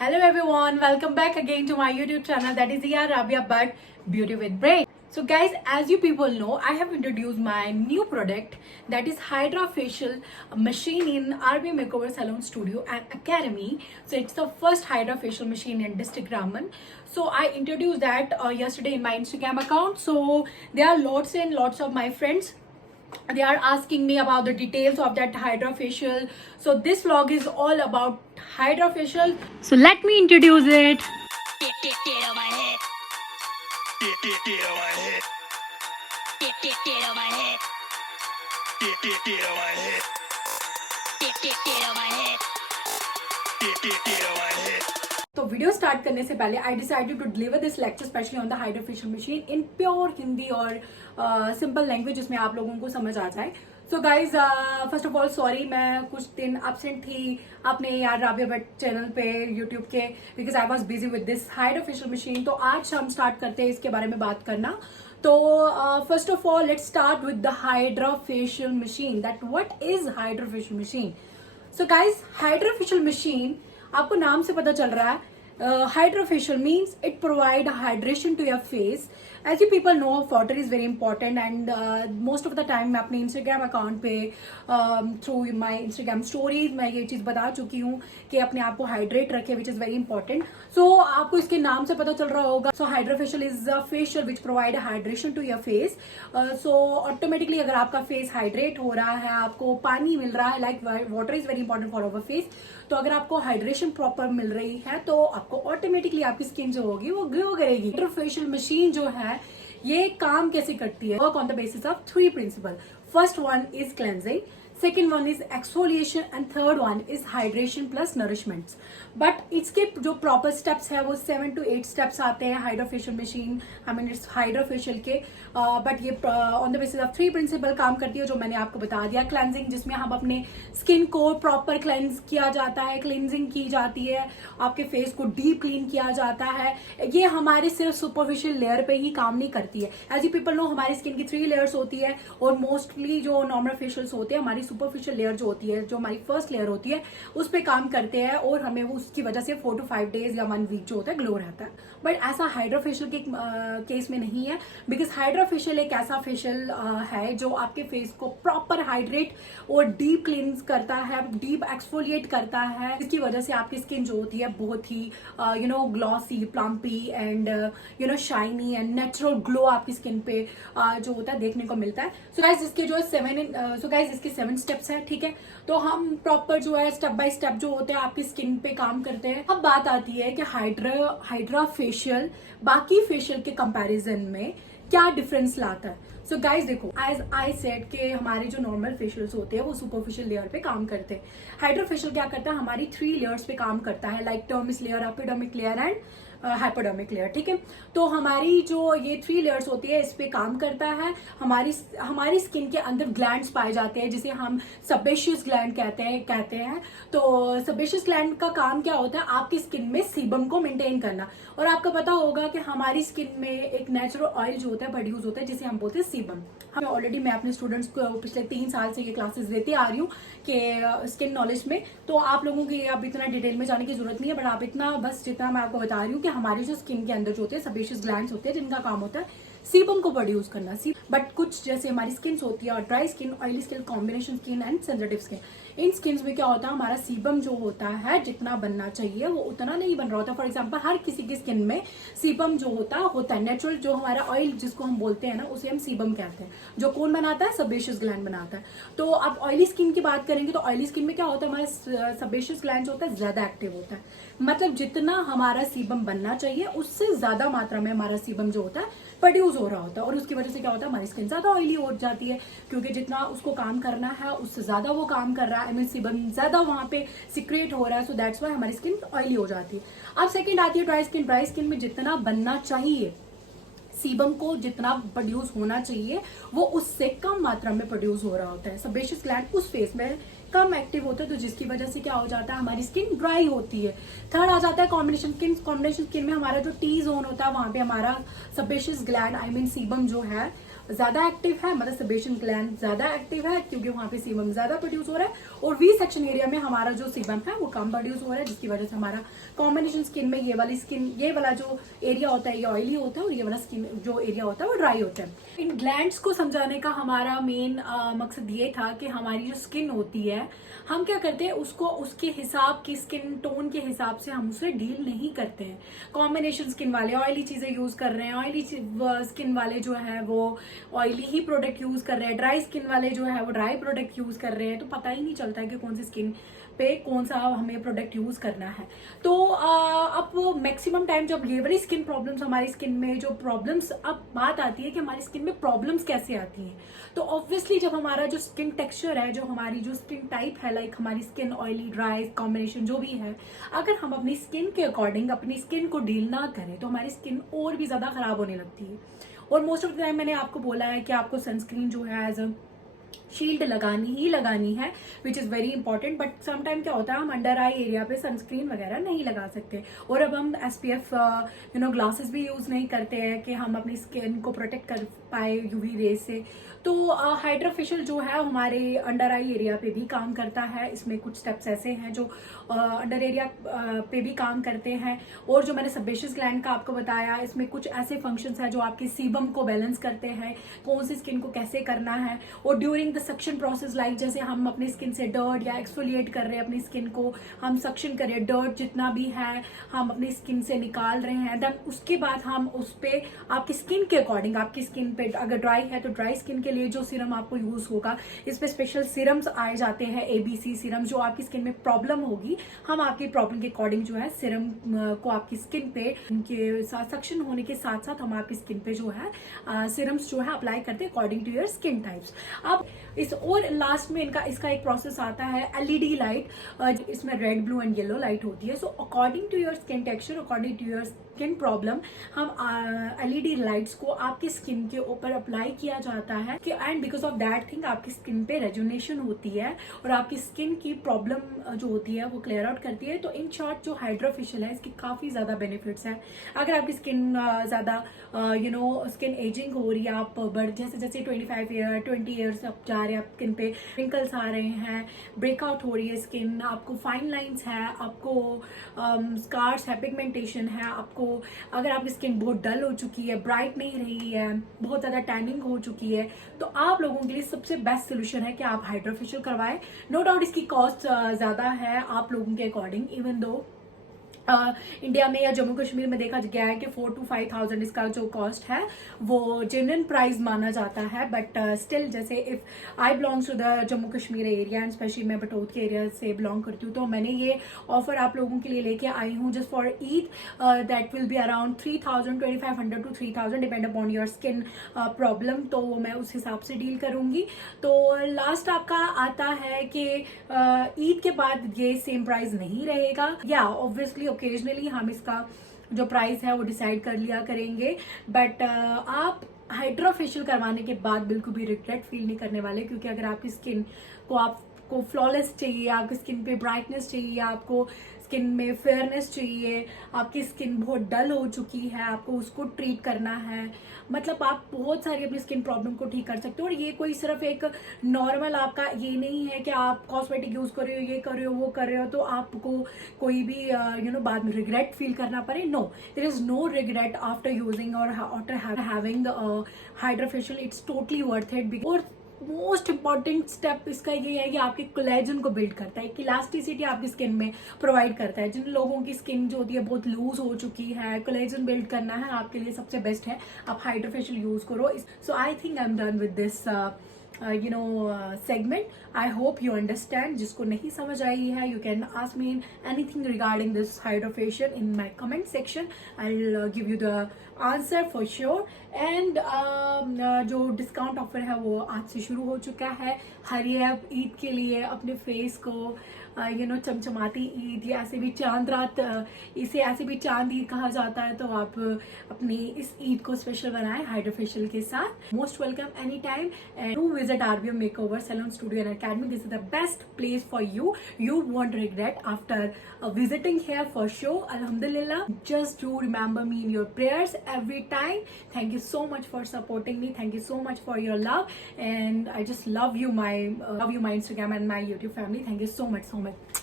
Hello everyone, welcome back again to my YouTube channel, that is Zia Rabia Bhatt Beauty with Brain. So guys, as you people know, I have introduced my new product, that is Hydra Facial machine in RB Makeover Salon Studio and Academy. So it's the first Hydra Facial machine in District Raman. So I introduced that yesterday in my Instagram account. So there are lots and lots of my friends, they are asking me about the details of that Hydra Facial. So this vlog is all about Hydra Facial. So let me introduce it. Get on my head. Get on my head. Get on my head. Get on my head. Get on my head. Get on my head. तो video start करने से पहले I decided to deliver this lecture specially on the hydra facial machine in pure Hindi और simple language जिसमें आप लोगों को समझ आ जाए. So guys, first of all sorry, मैं कुछ दिन एब्सेंट थी अपने यार राबिया भट्ट चैनल पे यूट्यूब के, because I was busy with this hydra facial machine. तो आज हम स्टार्ट करते हैं इसके बारे में बात करना. तो first of all let's start with the hydra facial machine. That what is hydra facial machine? So guys, hydra facial machine आपको नाम से पता चल रहा है. Hydra facial means it provide hydration to your face. As you people know, water is very important and most of the time मैं अपने Instagram account पे through my Instagram stories मैं ये चीज़ बता चुकी हूँ कि अपने आप को हाइड्रेट रखें, which is very important. So आपको इसके नाम से पता चल रहा होगा. So Hydra facial is a facial which provide hydration to your face. So automatically अगर आपका face हाइड्रेट हो रहा है, आपको पानी मिल रहा है, like water is very important for our face, तो अगर आपको हाइड्रेशन प्रॉपर मिल रही है तो आपको ऑटोमेटिकली आपकी स्किन जो होगी वो ग्लो करेगी. हाइड्रा फेशियल मशीन जो है ये काम कैसे करती है? Work on the basis of 3 principle. First one is cleansing, second one is exfoliation and third one is hydration plus nourishments. But इसके जो प्रॉपर स्टेप्स है वो 7 to 8 स्टेप्स आते हैं hydra facial machine, I mean it's hydra facial के. But ये on the basis of 3 principle काम करती है जो मैंने आपको बता दिया. क्लेंजिंग, जिसमें हम अपने स्किन को प्रॉपर क्लेंज किया जाता है, क्लींजिंग की जाती है, आपके फेस को डीप क्लीन किया जाता है. ये हमारे सिर्फ सुपरफिशियल लेयर पे ही काम नहीं करती है. एज यू पीपल नो, हमारी स्किन की 3 लेयर्स होती है और मोस्टली जो नॉर्मल फेशियल्स होते हैं हमारी सुपरफिशियल लेयर जो होती है, जो हमारी फर्स्ट लेयर होती है, उस पे काम करते हैं और हमें वो उसकी वजह से 4 to 5 डेज या 1 वीक जो होता है ग्लो रहता है. बट ऐसा हाइड्रा फेशियल के केस में नहीं है, बिकॉज हाइड्रा फेशियल एक ऐसा फेशियल है जो आपके फेस को प्रॉपर हाइड्रेट और डीप क्लींस करता है, डीप एक्सफोलिएट करता है, इसकी वजह से आपकी स्किन जो होती है बहुत ही glossy, plumpy and shiny and natural glow आपकी स्किन पे जो होता है देखने को मिलता है. सो गाइज, इसके जो 7 स्टेप्स है, ठीक है. तो हम प्रॉपर जो है स्टेप बाय स्टेप जो होते हैं आपकी स्किन पे काम करते हैं. अब बात आती है कि हाइड्रा फेशियल बाकी फेशियल के कंपैरिजन में क्या डिफरेंस लाता है. सो गाइज देखो, एज आई सेड कि हमारे जो नॉर्मल फेशियल्स होते हैं वो सुपरफिशियल लेयर पे काम करते हैं. हाइड्रा फेशियल क्या करता है? हमारी 3 लेयर्स पे काम करता है, like dermis layer, epidermic layer and hypodermic layer, ठीक है. तो हमारी जो ये 3 लेयर्स होती है इस पे काम करता है. हमारी स्किन के अंदर ग्लैंड्स पाए जाते हैं जिसे हम सेबेशियस ग्लैंड कहते हैं. तो सेबेशियस ग्लैंड का काम क्या होता है? आपकी स्किन में सीबम को मेंटेन करना. और आपको पता होगा कि हमारी स्किन में एक नेचुरल ऑयल जो होता है प्रोड्यूस होता है जिसे हम बोलते हैं सीबम. मैं अपने स्टूडेंट्स को पिछले 3 साल से ये क्लासेस देती आ रही हूँ कि स्किन नॉलेज में, तो आप लोगों की अब इतना डिटेल में जाने की जरूरत नहीं है. बट आप इतना बस जितना मैं आपको बता रही हूँ कि हमारी जो स्किन के अंदर जो होते हैं सेबेशियस ग्लैंड्स होते हैं जिनका काम होता है सीबम को प्रोड्यूस करना. बट कुछ जैसे हमारी स्किन होती है और dry skin, oily skin, combination skin and sensitive skin, in skin में क्या होता है? हमारा सीबम जो होता है जितना बनना चाहिए वो उतना नहीं बन रहा होता. फॉर एग्जाम्पल, हर किसी की स्किन में सीबम जो होता है नेचुरल, जो हमारा ऑयल जिसको हम बोलते हैं ना, उसे हम सीबम कहते हैं. जो कौन बनाता है? सेबेशियस ग्लैंड बनाता है. तो अब ऑयली स्किन की बात करेंगे तो ऑयली स्किन में क्या होता है? हमारा सेबेशियस ग्लैंड जो होता है ज्यादा एक्टिव होता है. मतलब जितना हमारा सीबम बनना चाहिए उससे ज्यादा मात्रा में हमारा सीबम जो होता है प्रोड्यूस हो रहा होता है. और उसकी वजह से क्या होता है? हमारी स्किन ज्यादा ऑयली हो जाती है, क्योंकि जितना उसको काम करना है उससे ज्यादा वो काम कर रहा है. आई मीन सीबम ज्यादा वहां पे सिक्रिएट हो रहा है. सो दैट्स व्हाई हमारी स्किन ऑयली हो जाती है. अब सेकंड आती है ड्राई स्किन. ड्राई स्किन में जितना बनना चाहिए, सीबम को जितना प्रोड्यूस होना चाहिए वो उससे कम मात्रा में प्रोड्यूस हो रहा होता है. सेबेशियस ग्लैंड उस फेस में कम एक्टिव होता है, तो जिसकी वजह से क्या हो जाता है? हमारी स्किन ड्राई होती है. थर्ड आ जाता है कॉम्बिनेशन स्किन. कॉम्बिनेशन स्किन में हमारा जो टी जोन होता है वहां पे हमारा sebaceous gland, I mean sebum जो है ज्यादा एक्टिव है, मतलब सेबेशियन ग्लैंड ज्यादा एक्टिव है क्योंकि वहां पे सीबम ज्यादा प्रोड्यूस हो रहा है, और वी सेक्शन एरिया में हमारा जो सीबम है वो कम प्रोड्यूस हो रहा है, जिसकी वजह से हमारा कॉम्बिनेशन स्किन में ये वाला जो एरिया होता है ये ऑयली होता है, और ये वाला स्किन जो एरिया होता है वो ड्राई होता है। इन ग्लैंड्स को समझाने का हमारा मेन मकसद ये था कि हमारी जो स्किन होती है, हम क्या करते हैं उसको उसके हिसाब की स्किन टोन के हिसाब से हम उसे डील नहीं करते हैं। कॉम्बिनेशन स्किन वाले ऑयली चीजें यूज कर रहे हैं, ऑयली स्किन वाले जो है वो ऑयली ही प्रोडक्ट यूज कर रहे हैं, ड्राई स्किन वाले जो है वो ड्राई प्रोडक्ट यूज कर रहे हैं, तो पता ही नहीं चलता है कि कौन सी स्किन पे कौन सा हमें प्रोडक्ट यूज करना है। तो अब मैक्सिमम टाइम जब ये वाली स्किन प्रॉब्लम्स हमारी स्किन में जो प्रॉब्लम्स, अब बात आती है कि हमारी स्किन में प्रॉब्लम्स कैसे आती हैं, तो ऑब्वियसली जब हमारा जो स्किन टेक्सचर है, जो हमारी जो स्किन टाइप है, लाइक हमारी स्किन ऑयली ड्राई कॉम्बिनेशन जो भी है, अगर हम अपनी स्किन के अकॉर्डिंग अपनी स्किन को डील ना करें तो हमारी स्किन और भी ज्यादा खराब होने लगती है। और मोस्ट ऑफ द टाइम मैंने आपको बोला है कि आपको सनस्क्रीन जो है एज अ शील्ड लगानी है, which is very important, but sometime क्या होता है हम अंडर आई एरिया पे सनस्क्रीन वगैरह नहीं लगा सकते, और अब हम SPF ग्लासेस भी यूज नहीं करते हैं कि हम अपनी स्किन को प्रोटेक्ट कर पाए यूवी रेज से। तो हाइड्रोफेशियल जो है हमारे अंडर आई एरिया पे भी काम करता है। इसमें कुछ स्टेप्स ऐसे हैं जो अंडर एरिया पे भी काम करते हैं, और जो मैंने सेबेशियस ग्लैंड का आपको बताया, इसमें कुछ ऐसे फंक्शंस हैं जो आपके सीबम को बैलेंस करते हैं, कौन सी स्किन को कैसे करना है। और during the suction process, like जैसे हम अपनी स्किन से डर्ट या एक्सफोलिएट कर रहे हैं अपनी स्किन को, हम सक्शन कर रहे हैं, डर्ट जितना भी है हम अपनी स्किन से निकाल रहे हैं, देन उसके बाद हम उस पे आपकी स्किन के अकॉर्डिंग, आपकी स्किन पे अगर ड्राई है तो ड्राई स्किन के लिए जो सीरम आपको यूज होगा, इस पे स्पेशल सीरम्स आए जाते हैं, ABC सीरम, जो आपकी स्किन में प्रॉब्लम होगी हम आपकी प्रॉब्लम के अकॉर्डिंग जो है सीरम को आपकी स्किन पे उनके साथ सक्शन होने के साथ साथ हम आपकी स्किन पे जो है सीरम्स जो है अप्लाई करते हैं according to your skin types. अब इस और लास्ट में इसका एक प्रोसेस आता है LED लाइट, इसमें red blue and yellow light होती है। So according to your skin texture, according to your skin problem, हम LED लाइट्स को आपकी स्किन के ऊपर अप्लाई किया जाता है कि and because of that thing आपकी स्किन पे रेजुनेशन होती है और आपकी स्किन की प्रॉब्लम जो होती है वो क्लियर आउट करती है। तो इन शॉर्ट जो हाइड्रोफेशियल है इसकी काफी ज्यादा बेनिफिट्स है। अगर आपकी स्किन ज्यादा स्किन एजिंग हो रही है, आप जैसे जैसे 25 ईयर 20 ईयर्स आप जा रहे हैं, आप स्किन पे रिंकल्स आ रहे हैं, ब्रेकआउट हो रही है स्किन, आपको फाइन लाइंस है, आपको स्कार्स है, पिगमेंटेशन है, आपको अगर आपकी स्किन बहुत डल हो चुकी है, ब्राइट नहीं रही है, बहुत ज्यादा टैनिंग हो चुकी है, तो आप लोगों के लिए सबसे बेस्ट सोल्यूशन है कि आप हाइड्रोफेशियल करवाएं। नो डाउट इसकी कॉस्ट ज्यादा है आप लोगों के अकॉर्डिंग, इवन दो इंडिया में या जम्मू कश्मीर में देखा गया है कि 4,000 to 5,000 इसका जो कॉस्ट है वो जेन्युइन प्राइस माना जाता है। बट स्टिल जैसे if I belongs to the Jammu Kashmir area and specially मैं बटौत के एरिया से बिलोंग करती हूँ, तो मैंने ये ऑफर आप लोगों के लिए लेके आई हूँ just for Eid, that will be around 3,500 to 3,000 depend upon your skin problem, तो मैं उस हिसाब से डील करूंगी। तो लास्ट आपका आता है कि ईद के बाद ये सेम प्राइस नहीं रहेगा, या ऑब्वियसली ओकेजनली हम इसका जो प्राइस है वो डिसाइड कर लिया करेंगे, बट आप हाइड्रोफेशियल करवाने के बाद बिल्कुल भी रिग्रेट फील नहीं करने वाले, क्योंकि अगर आपकी स्किन को फ्लॉलेस चाहिए, आपकी स्किन पे ब्राइटनेस चाहिए, आपको स्किन में फेयरनेस चाहिए, आपकी स्किन बहुत डल हो चुकी है, आपको उसको ट्रीट करना है, मतलब आप बहुत सारी अपनी स्किन प्रॉब्लम को ठीक कर सकते हो। और ये कोई सिर्फ एक नॉर्मल आपका ये नहीं है कि आप कॉस्मेटिक यूज कर रहे हो, ये कर रहे हो, वो कर रहे हो, तो आपको कोई भी बाद में रिग्रेट फील करना पड़े। No, there is no regret after using और after having hydrofacial, it's totally worth it. और मोस्ट इंपॉर्टेंट स्टेप इसका ये है कि आपके कोलेजन को बिल्ड करता है, इलास्टिसिटी आपकी स्किन में प्रोवाइड करता है। जिन लोगों की स्किन जो होती है बहुत लूज हो चुकी है, कोलेजन बिल्ड करना है आपके लिए सबसे बेस्ट है आप हाइड्रोफेशियल यूज करो। So I think I am done with this segment. I hope you understand. जिसको नहीं समझ आई है, you can ask me anything regarding this hydrofacial in my comment section. I'll give you the answer for sure. And जो discount offer है वो आज से शुरू हो चुका है। हरी आप ईद के लिए अपने फेस को चमचमाती ईद या ऐसे भी चांद रात, इसे ऐसे भी चांद ईद कहा जाता है, तो आप अपनी इस ईद को स्पेशल बनाएं हाइड्रा फेशियल के साथ। Most welcome any time and do visit RBM makeover salon studio and academy. This is the best place for you. You won't regret after visiting here for sure. Alhamdulillah. Just do remember me in your prayers every time. Thank you so much for supporting me. Thank you so much for your love, and I just love you, my Instagram and my YouTube family. Thank you so much, so much.